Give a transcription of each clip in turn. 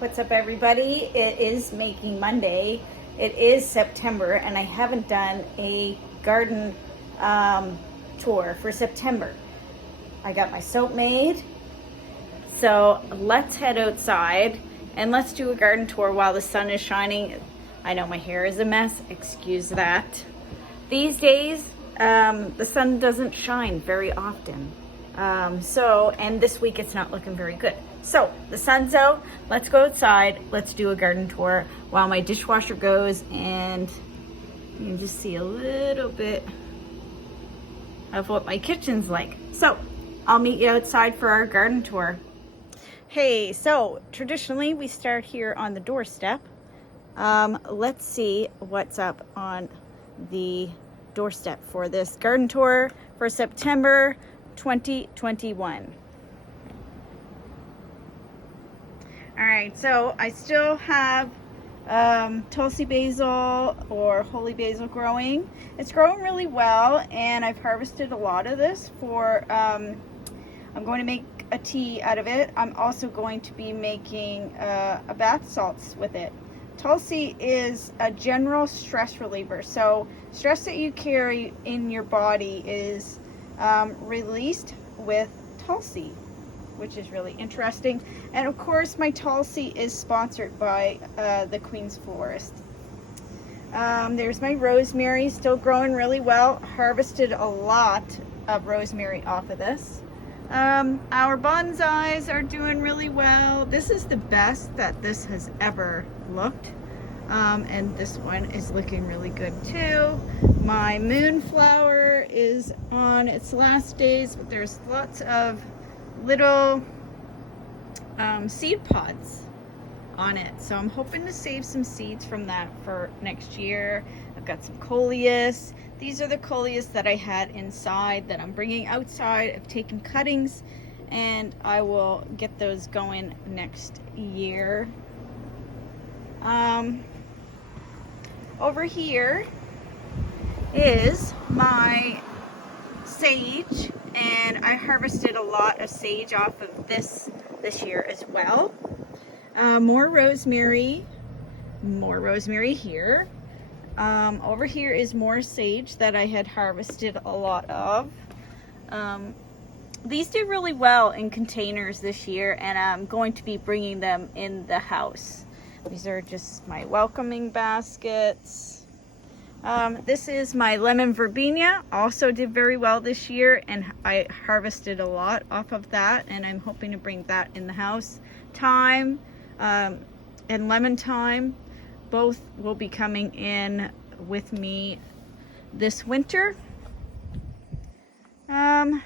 What's up, everybody? It is Making Monday. It is September, and I haven't done a garden tour for September. I got my soap made, so let's head outside and let's do a garden tour while the sun is shining. I know my hair is a mess, excuse that. These days, the sun doesn't shine very often. And this week it's not looking very good. So the sun's out, let's go outside, let's do a garden tour while my dishwasher goes, and you can just see a little bit of what my kitchen's like. So I'll meet you outside for our garden tour. Hey, so traditionally we start here on the doorstep. Let's see what's up on the doorstep for this garden tour for September 2021. All right, so I still have Tulsi basil or holy basil growing. It's growing really well, and I've harvested a lot of this for, I'm going to make a tea out of it. I'm also going to be making a bath salts with it. Tulsi is a general stress reliever, so stress that you carry in your body is released with Tulsi, which is really interesting. And of course, my Tulsi is sponsored by the Queen's Florist. There's my rosemary, still growing really well. Harvested a lot of rosemary off of this. Our bonsais are doing really well. This is the best that this has ever looked. And this one is looking really good too. My moonflower is on its last days, but there's lots of little seed pods on it, so I'm hoping to save some seeds from that for next year. I've got some coleus. These are the coleus that I had inside that I'm bringing outside. I've taken cuttings and I will get those going next year. Over here is my sage, and I harvested a lot of sage off of this year as well. More rosemary here. Over here is more sage that I had harvested a lot of. These did really well in containers this year, and I'm going to be bringing them in the house. These are just my welcoming baskets. This is my lemon verbena, also did very well this year, and I harvested a lot off of that, and I'm hoping to bring that in the house. Thyme and lemon thyme both will be coming in with me this winter. My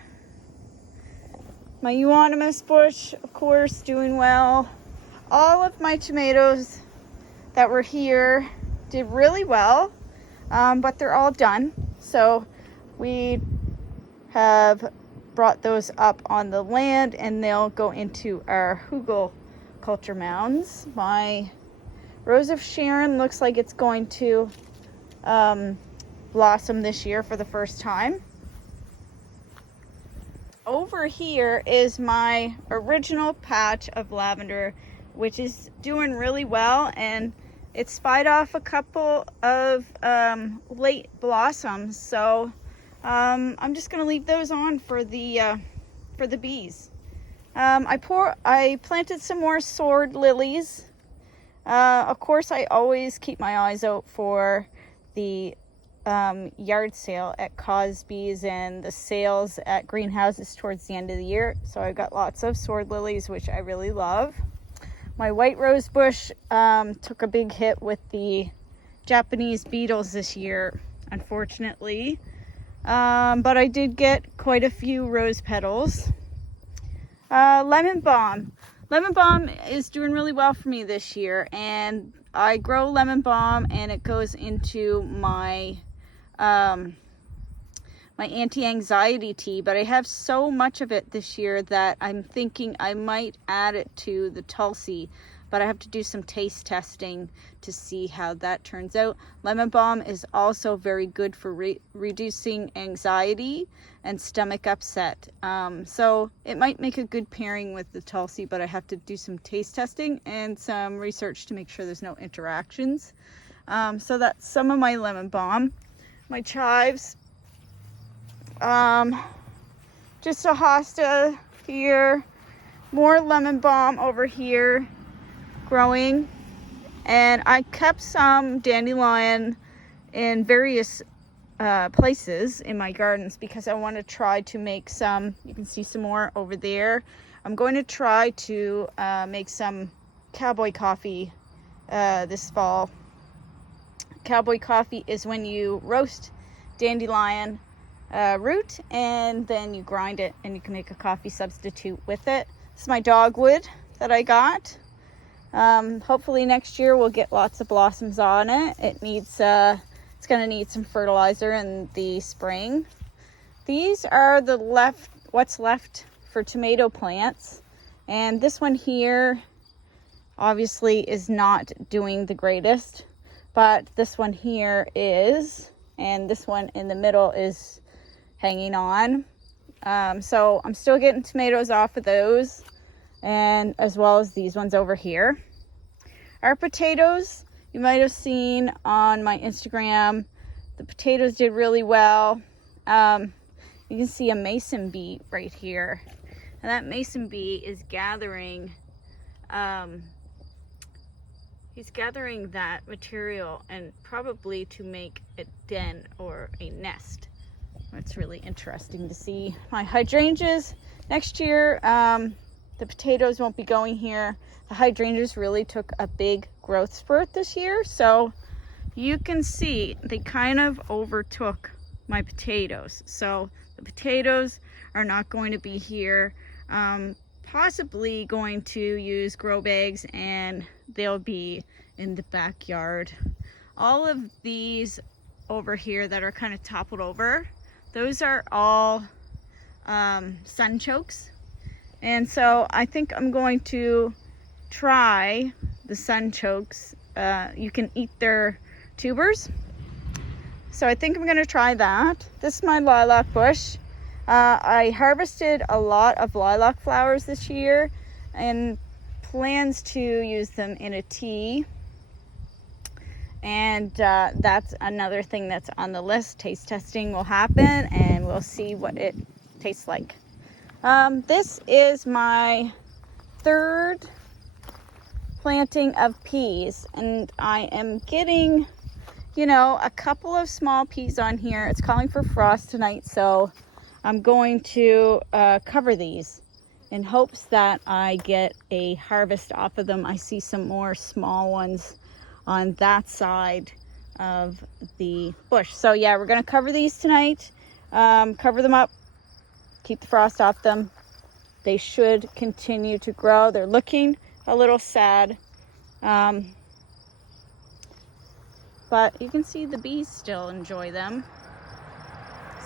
euonymus bush, of course, doing well. All of my tomatoes that were here did really well. But they're all done, so we have brought those up on the land and they'll go into our hugel culture mounds. My Rose of Sharon looks like it's going to blossom this year for the first time. Over here is my original patch of lavender, which is doing really well, and it spied off a couple of late blossoms, so I'm just gonna leave those on for the bees. I planted some more sword lilies. Of course, I always keep my eyes out for the yard sale at Cosby's and the sales at greenhouses towards the end of the year. So I got lots of sword lilies, which I really love. My white rose bush took a big hit with the Japanese beetles this year, unfortunately. But I did get quite a few rose petals. Lemon balm. Lemon balm is doing really well for me this year, and I grow lemon balm and it goes into my my anti-anxiety tea, but I have so much of it this year that I'm thinking I might add it to the Tulsi, but I have to do some taste testing to see how that turns out. Lemon balm is also very good for reducing anxiety and stomach upset. So it might make a good pairing with the Tulsi, but I have to do some taste testing and some research to make sure there's no interactions. So that's some of my lemon balm. My chives, just a hosta here, more lemon balm over here growing, and I kept some dandelion in various places in my gardens because I want to try to make some. You can see some more over there. I'm going to try to make some cowboy coffee this fall. Cowboy coffee is when you roast dandelion root and then you grind it and you can make a coffee substitute with it. This is my dogwood that I got. Hopefully next year we'll get lots of blossoms on it. It needs it's going to need some fertilizer in the spring. These are what's left for tomato plants, and this one here obviously is not doing the greatest, but this one here is, and this one in the middle is hanging on. So I'm still getting tomatoes off of those, and as well as these ones over here. Our potatoes, you might have seen on my Instagram, the potatoes did really well. You can see a mason bee right here, and that mason bee is gathering he's gathering that material and probably to make a den or a nest. It's really interesting to see. My hydrangeas next year, the potatoes won't be going here. The hydrangeas really took a big growth spurt this year, so you can see they kind of overtook my potatoes. So the potatoes are not going to be here. Possibly going to use grow bags, and they'll be in the backyard. All of these over here that are kind of toppled over, those are all sunchokes. And so I think I'm going to try the sunchokes. You can eat their tubers. So I think I'm going to try that. This is my lilac bush. I harvested a lot of lilac flowers this year and plans to use them in a tea. And that's another thing that's on the list. Taste testing will happen and we'll see what it tastes like. This is my third planting of peas, and I am getting, a couple of small peas on here. It's calling for frost tonight, so I'm going to cover these in hopes that I get a harvest off of them. I see some more small ones on that side of the bush. So yeah, we're going to cover these tonight, cover them up, keep the frost off them. They should continue to grow. They're looking a little sad, but you can see the bees still enjoy them.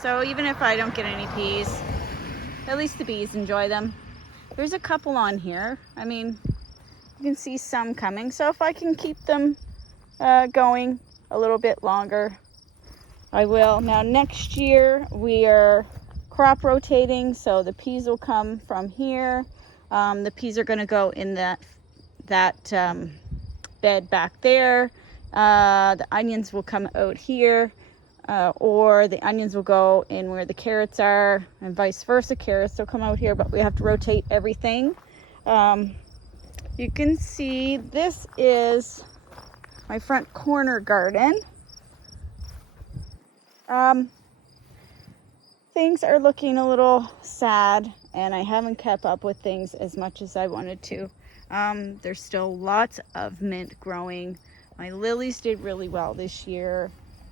So even if I don't get any peas, at least the bees enjoy them. There's a couple on here. I mean, you can see some coming. So if I can keep them going a little bit longer, I will. Now next year we are crop rotating, so the peas will come from here. The peas are going to go in that bed back there. The onions will come out here, or the onions will go in where the carrots are, and vice versa. Carrots will come out here, but we have to rotate everything. You can see this is my front corner garden. Things are looking a little sad, and I haven't kept up with things as much as I wanted to. There's still lots of mint growing. My lilies did really well this year.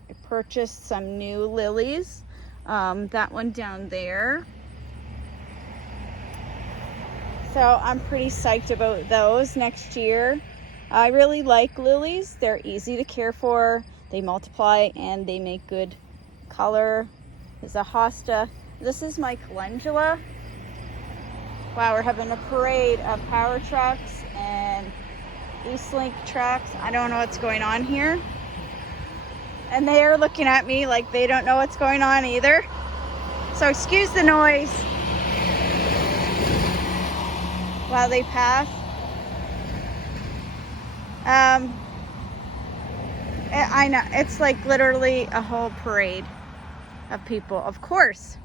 I purchased some new lilies. That one down there. So I'm pretty psyched about those next year. I really like lilies. They're easy to care for. They multiply and they make good color. is a hosta. This is my calendula. Wow, we're having a parade of power trucks and Eastlink trucks. I don't know what's going on here. And they are looking at me like they don't know what's going on either. So excuse the noise while they pass. I know, it's like literally a whole parade of people, of course,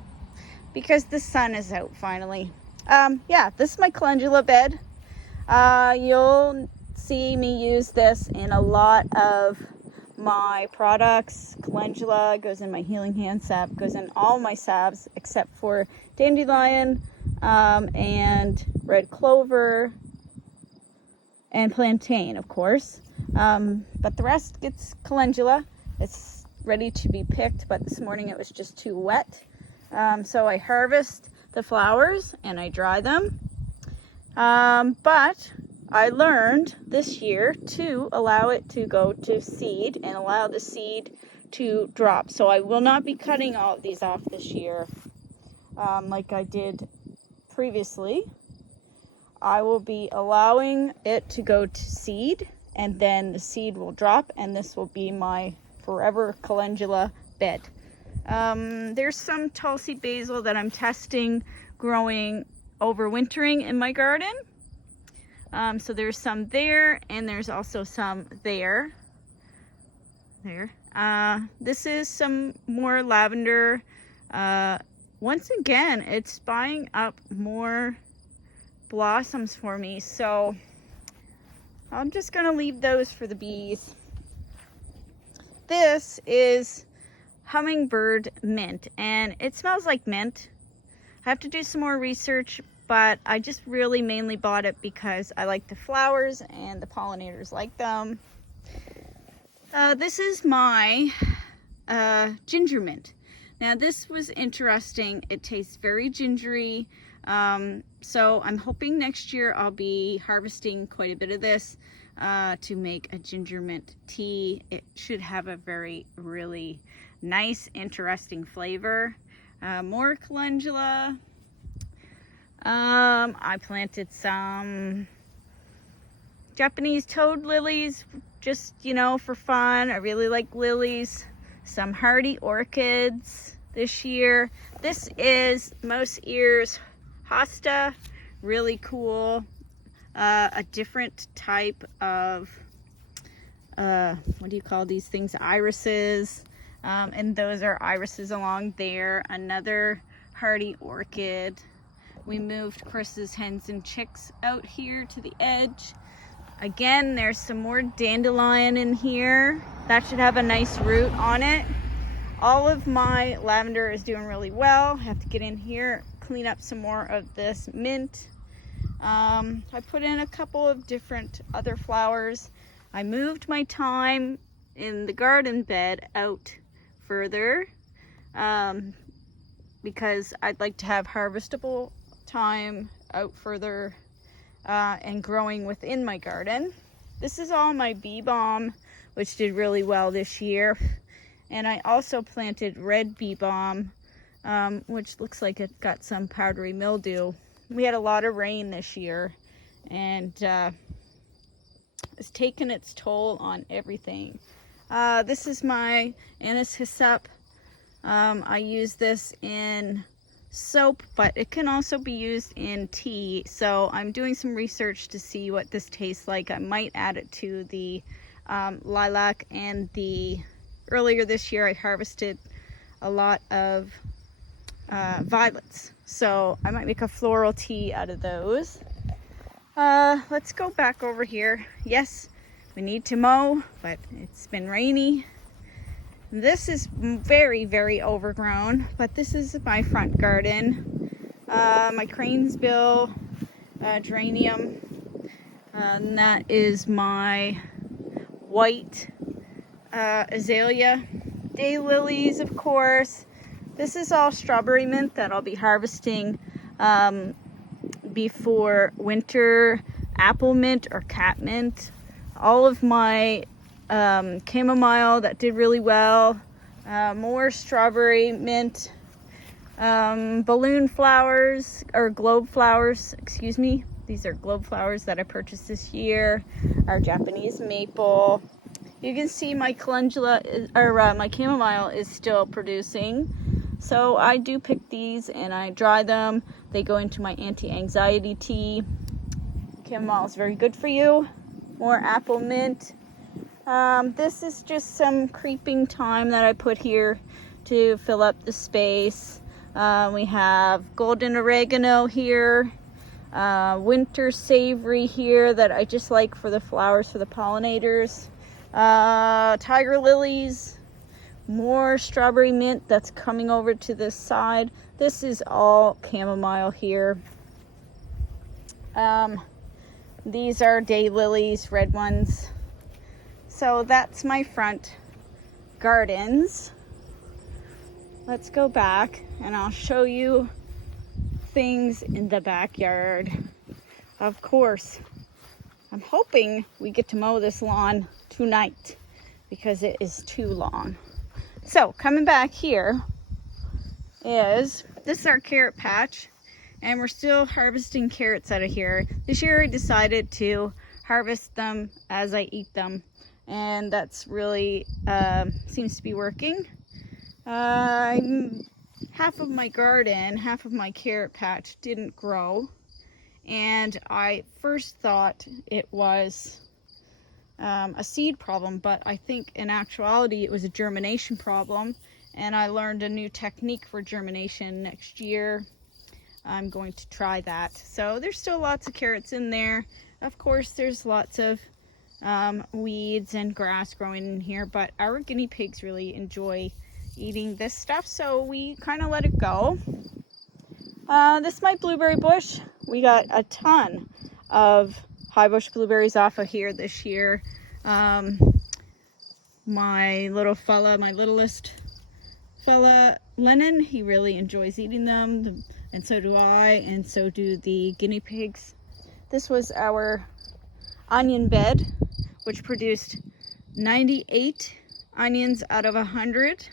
because the sun is out finally. Yeah, this is my calendula bed. You'll see me use this in a lot of my products. Calendula goes in my healing hand sap, goes in all my saps except for dandelion and red clover and plantain, of course. But the rest gets calendula. It's ready to be picked, but this morning it was just too wet. So I harvest the flowers and I dry them. But I learned this year to allow it to go to seed and allow the seed to drop. So I will not be cutting all of these off this year like I did previously. I will be allowing it to go to seed, and then the seed will drop, and this will be my forever calendula bed. There's some Tulsi basil that I'm testing growing overwintering in my garden. So there's some there, and there's also some there. This is some more lavender. Once again, it's buying up more blossoms for me, so I'm just gonna leave those for the bees. This is Hummingbird Mint, and it smells like mint. I have to do some more research, but I just really mainly bought it because I like the flowers and the pollinators like them. This is my ginger mint. Now this was interesting. It tastes very gingery. So I'm hoping next year I'll be harvesting quite a bit of this to make a ginger mint tea. It should have a really nice, interesting flavor. More calendula. I planted some Japanese toad lilies, just, you know, for fun. I really like lilies. Some hardy orchids this year. This is Mouse Ears hosta, really cool. A different type of, what do you call these things? Irises. And those are irises along there. Another hardy orchid. We moved Chris's hens and chicks out here to the edge. Again, there's some more dandelion in here. That should have a nice root on it. All of my lavender is doing really well. I have to get in here, clean up some more of this mint. I put in a couple of different other flowers. I moved my thyme in the garden bed out further because I'd like to have harvestable thyme out further and growing within my garden. This is all my bee balm, which did really well this year. And I also planted red bee balm, which looks like it got some powdery mildew. We had a lot of rain this year, and it's taken its toll on everything. This is my anise hyssop. I use this in soap, but it can also be used in tea. So I'm doing some research to see what this tastes like. I might add it to the lilac, and earlier this year I harvested a lot of violets. So I might make a floral tea out of those. Let's go back over here. Yes, we need to mow, but it's been rainy. This is very overgrown, but this is my front garden. My cranesbill geranium, and that is my white azalea. Daylilies, of course. This is all strawberry mint that I'll be harvesting before winter. Apple mint or cat mint. All of my chamomile that did really well. More strawberry mint balloon flowers, or globe flowers, excuse me. These are globe flowers that I purchased this year. Our Japanese maple. You can see my calendula, my chamomile is still producing. So I do pick these and I dry them. They go into my anti-anxiety tea. Chamomile is very good for you. More apple mint. This is just some creeping thyme that I put here to fill up the space. We have golden oregano here. Winter savory here that I just like for the flowers, for the pollinators. Tiger lilies. More strawberry mint that's coming over to this side. This is all chamomile here. These are daylilies, red ones. So that's my front gardens. Let's go back and I'll show you things in the backyard. Of course, I'm hoping we get to mow this lawn tonight because it is too long. So coming back here this is our carrot patch, and we're still harvesting carrots out of here. This year I decided to harvest them as I eat them, and that's really seems to be working. Half of my garden, half of my carrot patch didn't grow, and I first thought it was a seed problem, but I think in actuality it was a germination problem, and I learned a new technique for germination next year. I'm going to try that. So there's still lots of carrots in there. Of course there's lots of weeds and grass growing in here, but our guinea pigs really enjoy eating this stuff, so we kind of let it go. This is my blueberry bush. We got a ton of high bush blueberries off of here this year. My littlest fella, Lennon, he really enjoys eating them, and so do I, and so do the guinea pigs. This was our onion bed, which produced 98 onions out of 100.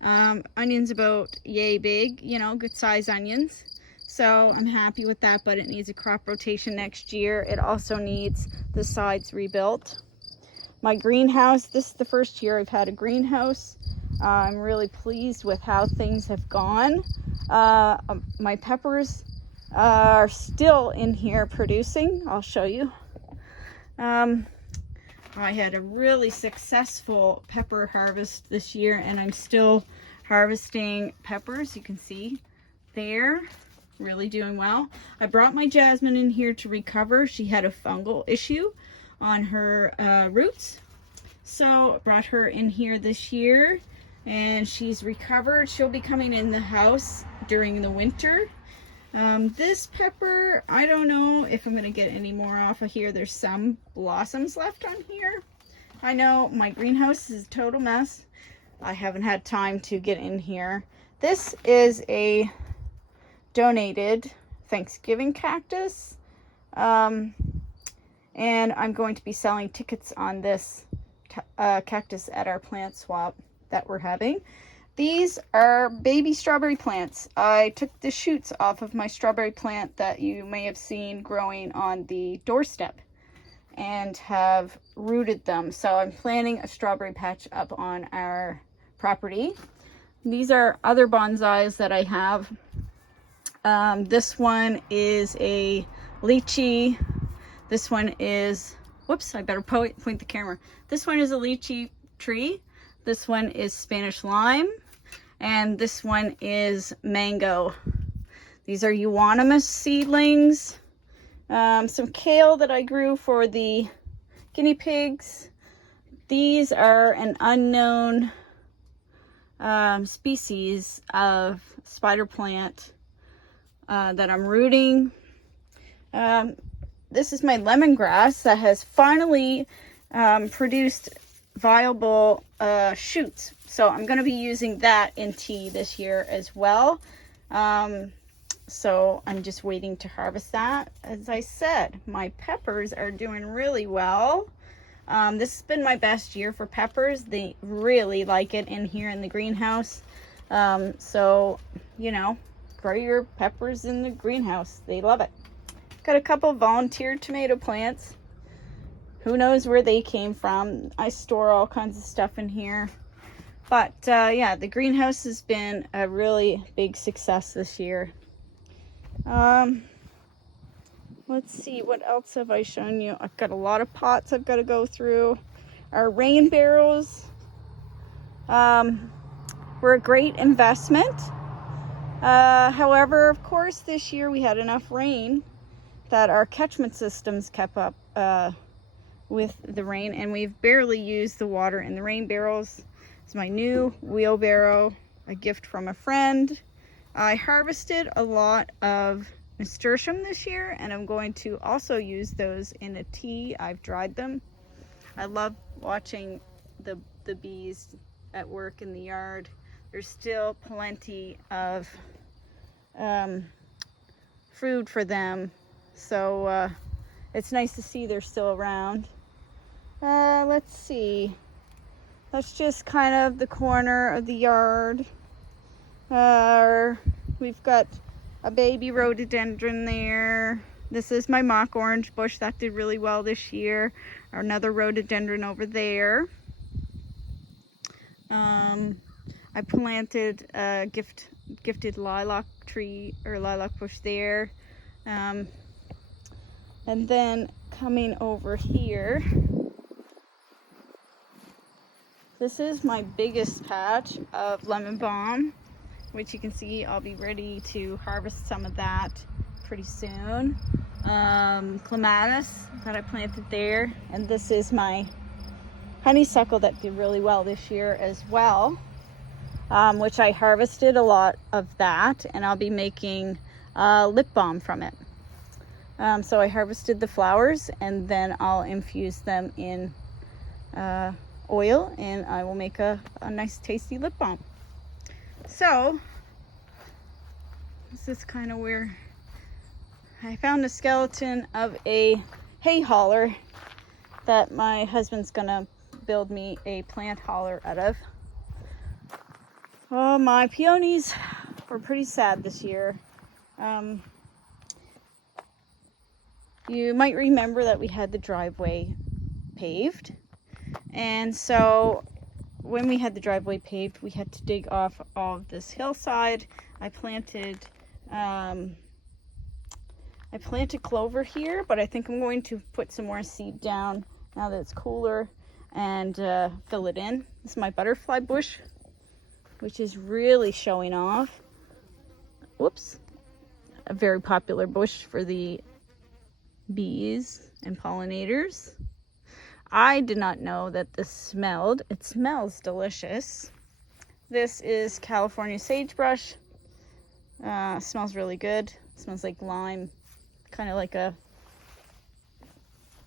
Onions about yay big, you know, good size onions. So I'm happy with that, but it needs a crop rotation next year. It also needs the sides rebuilt. My greenhouse, this is the first year I've had a greenhouse. I'm really pleased with how things have gone. My peppers are still in here producing. I'll show you. I had a really successful pepper harvest this year, and I'm still harvesting peppers. You can see there. Really doing well. I brought my jasmine in here to recover. She had a fungal issue on her roots, so I brought her in here this year, and she's recovered. She'll be coming in the house during the winter. This pepper, I don't know if I'm gonna get any more off of here. There's some blossoms left on here. I know my greenhouse is a total mess. I haven't had time to get in here. This is a donated Thanksgiving cactus, and I'm going to be selling tickets on this cactus at our plant swap that we're having. These are baby strawberry plants. I took the shoots off of my strawberry plant that you may have seen growing on the doorstep and have rooted them. So I'm planting a strawberry patch up on our property. These are other bonsais that I have. This one is a lychee. This one is, whoops, I better point the camera. This one is a lychee tree. This one is Spanish lime. And this one is mango. These are euonymus seedlings. Some kale that I grew for the guinea pigs. These are an unknown species of spider plant that I'm rooting. This is my lemongrass that has finally produced viable shoots. So I'm going to be using that in tea this year as well. So I'm just waiting to harvest that. As I said, my peppers are doing really well. This has been my best year for peppers. They really like it in here in the greenhouse. So, you know, grow your peppers in the greenhouse. They love it. Got a couple volunteer tomato plants. Who knows where they came from? I store all kinds of stuff in here. But yeah, the greenhouse has been a really big success this year. Let's see, what else have I shown you? I've got a lot of pots I've got to go through. Our rain barrels were a great investment. However, of course, this year we had enough rain that our catchment systems kept up with the rain, and we've barely used the water in the rain barrels. It's my new wheelbarrow, a gift from a friend. I harvested a lot of nasturtium this year, and I'm going to also use those in a tea. I've dried them. I love watching the bees at work in the yard. There's still plenty of food for them, so it's nice to see they're still around. Let's see. That's just kind of the corner of the yard. We've got a baby rhododendron there. This is my mock orange bush that did really well this year. Another rhododendron over there. I planted a gifted lilac tree or lilac bush there. And then coming over here, this is my biggest patch of lemon balm, which you can see I'll be ready to harvest some of that pretty soon. Clematis that I planted there, and this is my honeysuckle that did really well this year as well, which I harvested a lot of that, and I'll be making lip balm from it. So I harvested the flowers, and then I'll infuse them in oil, and I will make a nice tasty lip balm. So this is kind of where I found a skeleton of a hay hauler that my husband's gonna build me a plant hauler out of. Oh, my peonies were pretty sad this year. You might remember that we had the driveway paved, and so when we had the driveway paved, we had to dig off all of this hillside. I planted clover here, but I think I'm going to put some more seed down now that it's cooler and fill it in. This is my butterfly bush, which is really showing off. Whoops. A very popular bush for the bees and pollinators. I did not know that this smelled. It smells delicious. This is California sagebrush. Smells really good. Smells like lime, kind of like a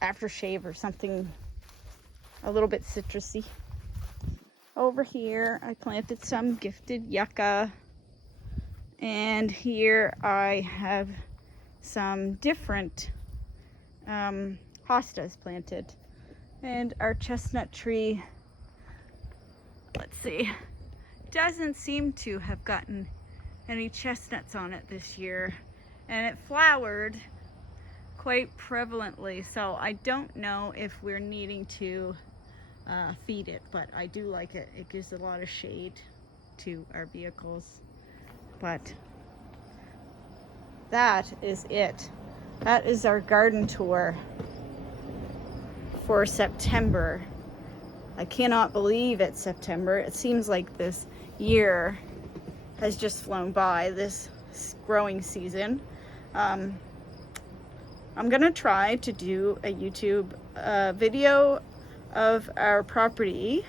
aftershave or something, a little bit citrusy. Over here I planted some gifted yucca, and here I have some different hostas planted. And our chestnut tree, let's see, doesn't seem to have gotten any chestnuts on it this year, and it flowered quite prevalently, so I don't know if we're needing to feed it, but I do like it. It gives a lot of shade to our vehicles. But that is it. That is our garden tour for September. I cannot believe it's September. It seems like this year has just flown by, this growing season. I'm gonna try to do a YouTube video of our property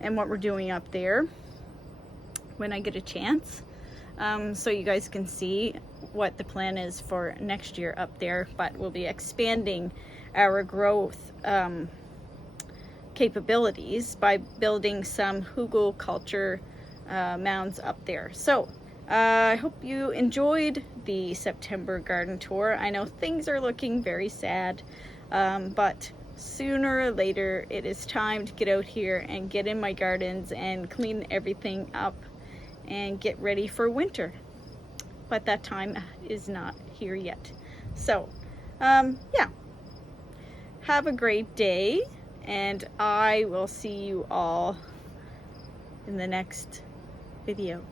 and what we're doing up there when I get a chance, so you guys can see what the plan is for next year up there. But we'll be expanding our growth capabilities by building some hugelkultur mounds up there. So I hope you enjoyed the September garden tour. I know things are looking very sad, but sooner or later it is time to get out here and get in my gardens and clean everything up and get ready for winter. But that time is not here yet. So, yeah. Have a great day, and I will see you all in the next video.